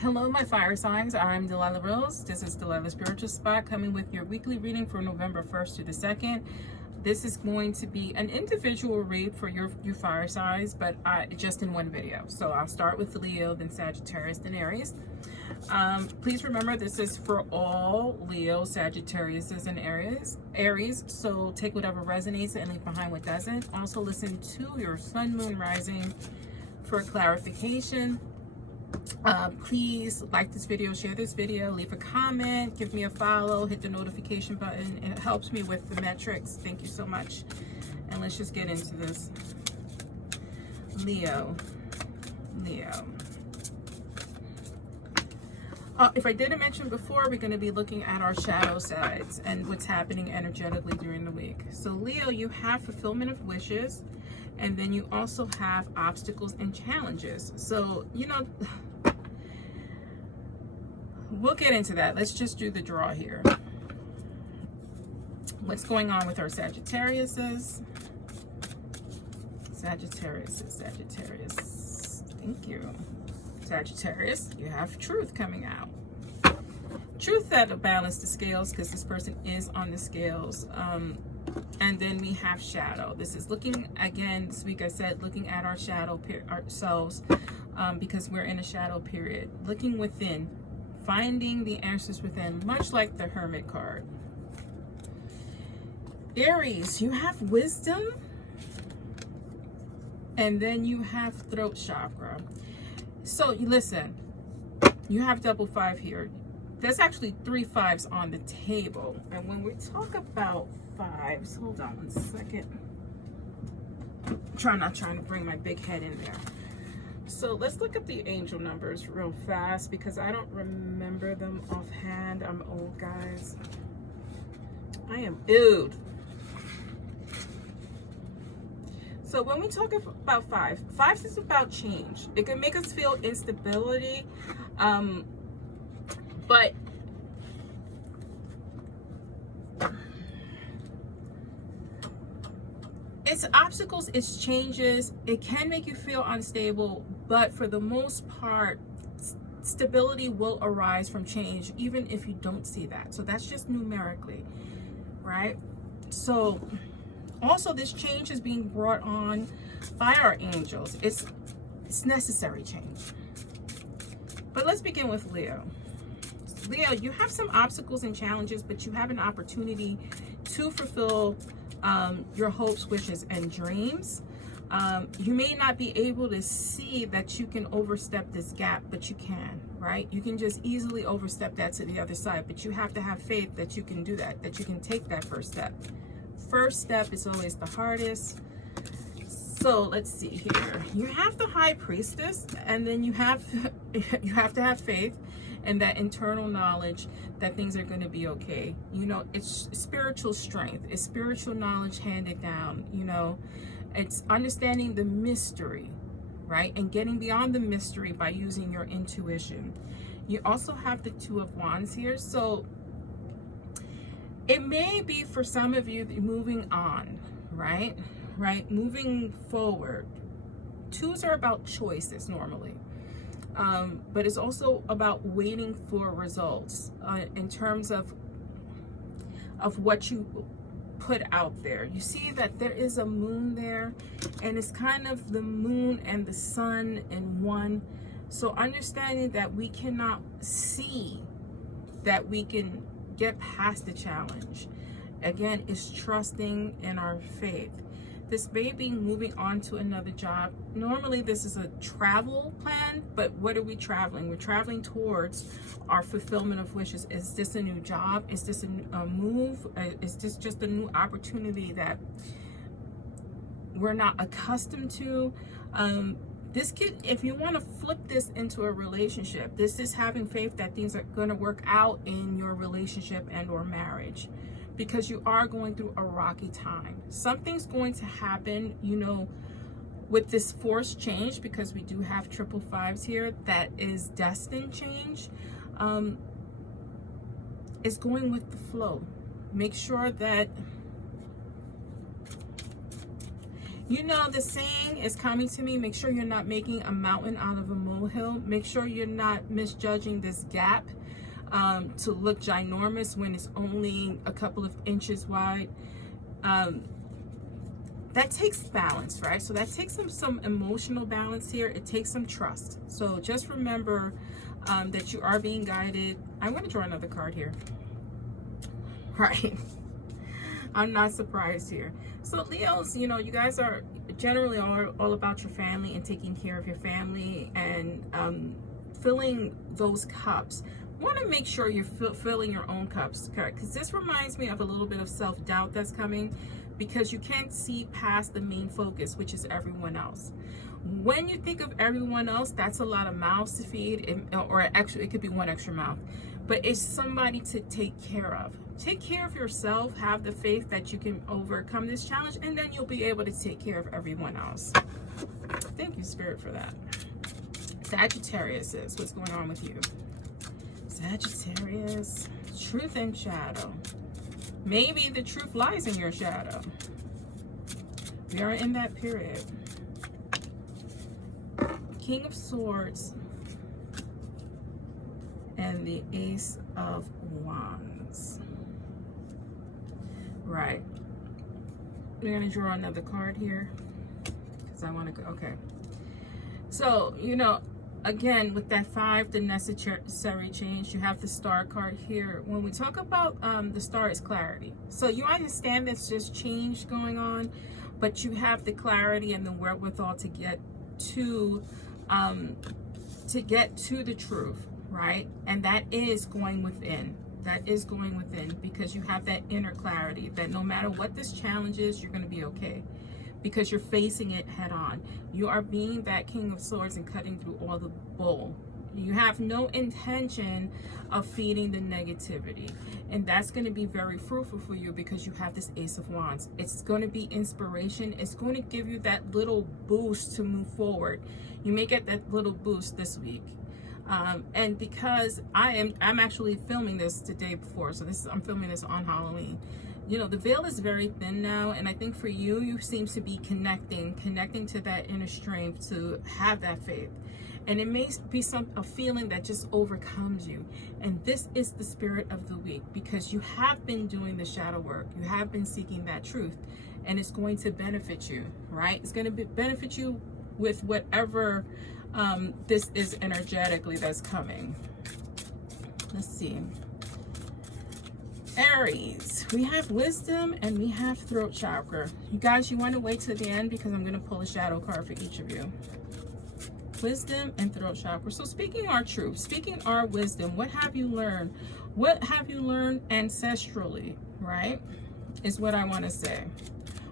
Hello, my fire signs. I'm Delilah Rose. This is Delilah's Spiritual Spot, coming with your weekly reading for November 1st to the 2nd. This is going to be an individual read for your fire signs, but just in one video. So I'll start with Leo, then Sagittarius, then Aries. Please remember, this is for all Leo, Sagittarius, and Aries. So take whatever resonates and leave behind what doesn't. Also listen to your sun, moon, rising for clarification. Please like this video, share this video, leave a comment, give me a follow, hit the notification button. It helps me with the metrics. Thank you so much. And let's just get into this. Leo. If I didn't mention before, we're going to be looking at our shadow sides and what's happening energetically during the week. So Leo, you have fulfillment of wishes, and then you also have obstacles and challenges. So, you know, we'll get into that. Let's just do the draw here. What's going on with our Sagittariuses? Sagittarius. Thank you. Sagittarius, you have truth coming out. Truth that'll balance the scales, because this person is on the scales. And then we have shadow. This is looking, again, this week I said, looking at our shadow ourselves, because we're in a shadow period. Looking within, finding the answers within, much like the Hermit card. Aries, you have wisdom, and then you have throat chakra. So you listen, you have double 5 here. There's actually 3 5s on the table. And when we talk about 5s, hold on 1 second. Not trying to bring my big head in there. So let's look at the angel numbers real fast, because I don't remember them offhand. I'm old, guys. I am old. So when we talk about 5 is about change. It can make us feel instability, but it's obstacles, it's changes. It can make you feel unstable, but for the most part, stability will arise from change, even if you don't see that. So that's just numerically, right? So also, this change is being brought on by our angels. It's necessary change. But let's begin with Leo. Leo, you have some obstacles and challenges, but you have an opportunity to fulfill your hopes, wishes, and dreams. You may not be able to see that you can overstep this gap, but you can, right? You can just easily overstep that to the other side, but you have to have faith that you can do that you can take that first step. First step is always the hardest. So let's see here. You have the High Priestess, and then you have to have faith and that internal knowledge that things are going to be okay. You know, it's spiritual strength. It's spiritual knowledge handed down. You know, it's understanding the mystery, right? And getting beyond the mystery by using your intuition. You also have the Two of Wands here. So it may be for some of you moving on, right? Moving forward. 2s are about choices normally. But it's also about waiting for results in terms of what you put out there. You see that there is a moon there, and it's kind of the moon and the sun in one. So understanding that we cannot see that we can get past the challenge. Again, is trusting in our faith. This may be moving on to another job. Normally this is a travel plan, but what are we traveling? We're traveling towards our fulfillment of wishes. Is this a new job? Is this a move? Is this just a new opportunity that we're not accustomed to? This could, if you want to flip this into a relationship, this is having faith that things are going to work out in your relationship and or marriage, because you are going through a rocky time. Something's going to happen, you know, with this forced change, because we do have triple 5s here, that is destined change. It's going with the flow. Make sure that You know, the saying is coming to me, make sure you're not making a mountain out of a molehill. Make sure you're not misjudging this gap to look ginormous when it's only a couple of inches wide. That takes balance, right? So that takes some emotional balance here. It takes some trust. So just remember that you are being guided. I'm going to draw another card here. Right. I'm not surprised here. So Leos, you know, you guys are generally all about your family and taking care of your family and filling those cups. Want to make sure you're filling your own cups, correct? Because this reminds me of a little bit of self-doubt that's coming, because you can't see past the main focus, which is everyone else. When you think of everyone else, that's a lot of mouths to feed, or actually it could be one extra mouth, but it's somebody to take care of. Take care of yourself, have the faith that you can overcome this challenge, and then you'll be able to take care of everyone else. Thank you, Spirit, for that. Sagittarius is what's going on with you. Sagittarius, truth and shadow. Maybe the truth lies in your shadow. We are in that period. King of Swords and the Ace of Wands. Right. We're going to draw another card here because I want to go. Okay. So, you know, again, with that 5, the necessary change, you have the Star card here. When we talk about the Star, is clarity. So you understand there's just change going on, but you have the clarity and the wherewithal to get to the truth, right? And that is going within. That is going within, because you have that inner clarity that no matter what this challenge is, you're going to be okay, because you're facing it head on. You are being that King of Swords and cutting through all the bull. You have no intention of feeding the negativity, and that's going to be very fruitful for you because you have this Ace of Wands. It's going to be inspiration. It's going to give you that little boost to move forward. You may get that little boost this week. And because I'm actually filming this the day before, so I'm filming this on Halloween. You know, the veil is very thin now, and I think for you seem to be connecting to that inner strength to have that faith. And it may be a feeling that just overcomes you. And this is the spirit of the week, because you have been doing the shadow work. You have been seeking that truth, and it's going to benefit you, right? It's going to benefit you with whatever this is energetically that's coming. Let's see. Aries, we have wisdom and we have throat chakra. You guys, you want to wait to the end because I'm going to pull a shadow card for each of you. Wisdom and throat chakra. So speaking our truth, speaking our wisdom, what have you learned? What have you learned ancestrally, right? Is what I want to say.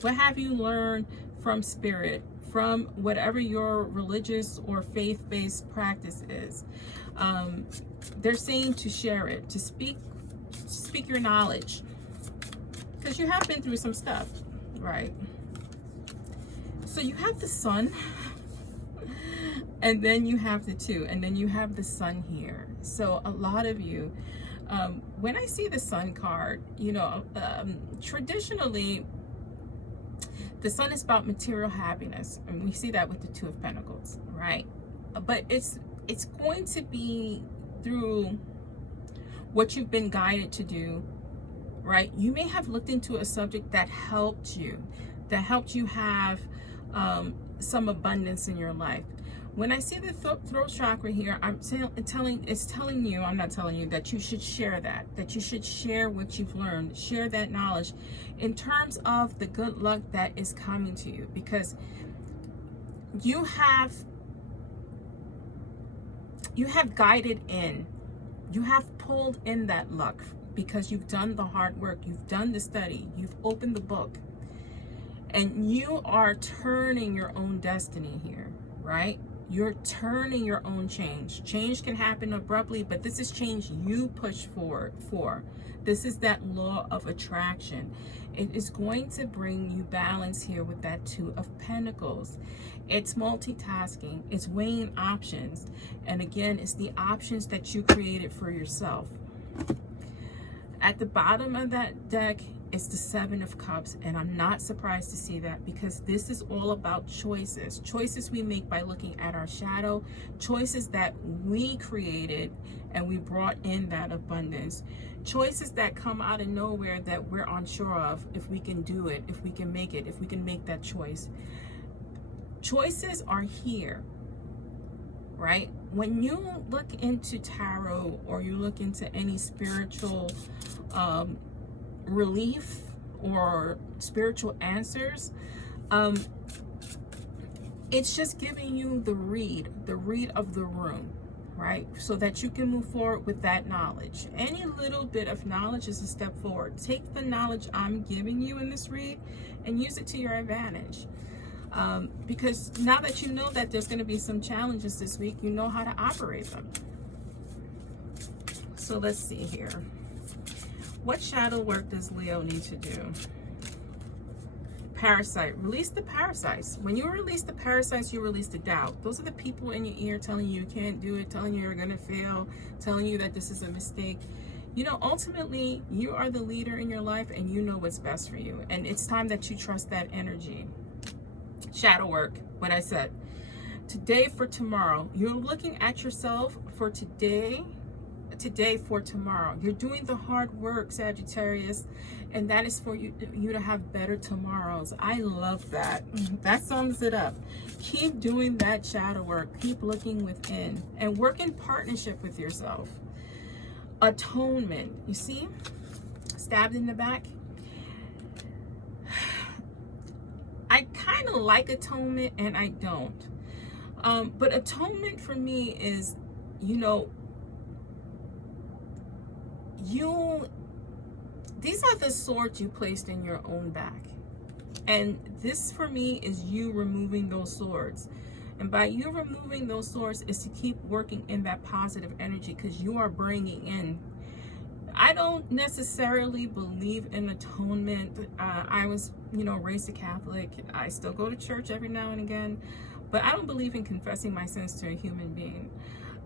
What have you learned from spirit, from whatever your religious or faith-based practice is? They're saying to share it, to speak your knowledge, because you have been through some stuff, right? So you have the Sun, and then you have the 2, and then you have the Sun here. So a lot of you, when I see the Sun card, you know, traditionally the Sun is about material happiness, and we see that with the 2 of Pentacles, right? But it's going to be through what you've been guided to do, right? You may have looked into a subject that helped you have some abundance in your life. When I see the throat chakra here, it's telling you, I'm not telling you, that you should share that you should share what you've learned, share that knowledge in terms of the good luck that is coming to you, because you have guided in, you have pulled in that luck because you've done the hard work, you've done the study, you've opened the book, and you are turning your own destiny here, right? You're turning your own change. Change can happen abruptly, but this is change you push forward for. This is that law of attraction. It is going to bring you balance here with that 2 of Pentacles. It's multitasking. It's weighing options. And again, it's the options that you created for yourself. At the bottom of that deck, It's the Seven of Cups, and I'm not surprised to see that, because this is all about choices. Choices we make by looking at our shadow, choices that we created and we brought in that abundance, choices that come out of nowhere that we're unsure of if we can do it, if we can make it, if we can make that choice. Choices are here, right? When you look into tarot or you look into any spiritual relief or spiritual answers, it's just giving you the read of the room, right? So that you can move forward with that knowledge. Any little bit of knowledge is a step forward. Take the knowledge I'm giving you in this read and use it to your advantage. Because now that you know that there's going to be some challenges this week, you know how to operate them. So let's see here. What shadow work does Leo need to do? Parasite. Release the parasites. When you release the parasites, you release the doubt. Those are the people in your ear telling you can't do it, telling you you're going to fail, telling you that this is a mistake. You know, ultimately, you are the leader in your life and you know what's best for you. And it's time that you trust that energy. Shadow work, what I said. Today for tomorrow. You're looking at yourself for today for tomorrow. You're doing the hard work, Sagittarius, and that is for you to have better tomorrows. I love that. That sums it up. Keep doing that shadow work. Keep looking within and work in partnership with yourself. Atonement. You see? Stabbed in the back. I kind of like atonement and I don't. But atonement for me is, you know, these are the swords you placed in your own back. And this for me is you removing those swords. And by you removing those swords is to keep working in that positive energy, because you are bringing in. I don't necessarily believe in atonement. I was, you know, raised a Catholic. I still go to church every now and again, but I don't believe in confessing my sins to a human being.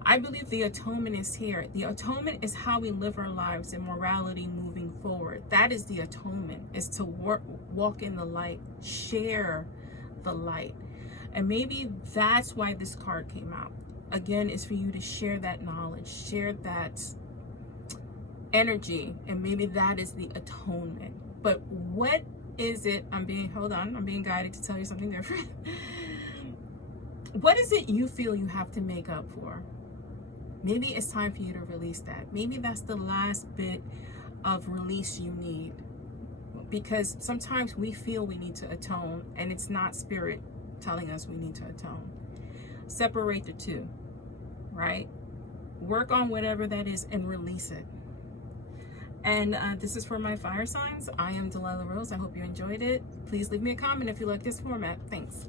I believe the atonement is here. The atonement is how we live our lives in morality moving forward. That is the atonement, is to walk in the light, share the light. And maybe that's why this card came out. Again, is for you to share that knowledge, share that energy, and maybe that is the atonement. But what is it? I'm being guided to tell you something different. What is it you feel you have to make up for? Maybe it's time for you to release that. Maybe that's the last bit of release you need. Because sometimes we feel we need to atone, and it's not spirit telling us we need to atone. Separate the two, right? Work on whatever that is and release it. And this is for my fire signs. I am Delilah Rose. I hope you enjoyed it. Please leave me a comment if you like this format. Thanks.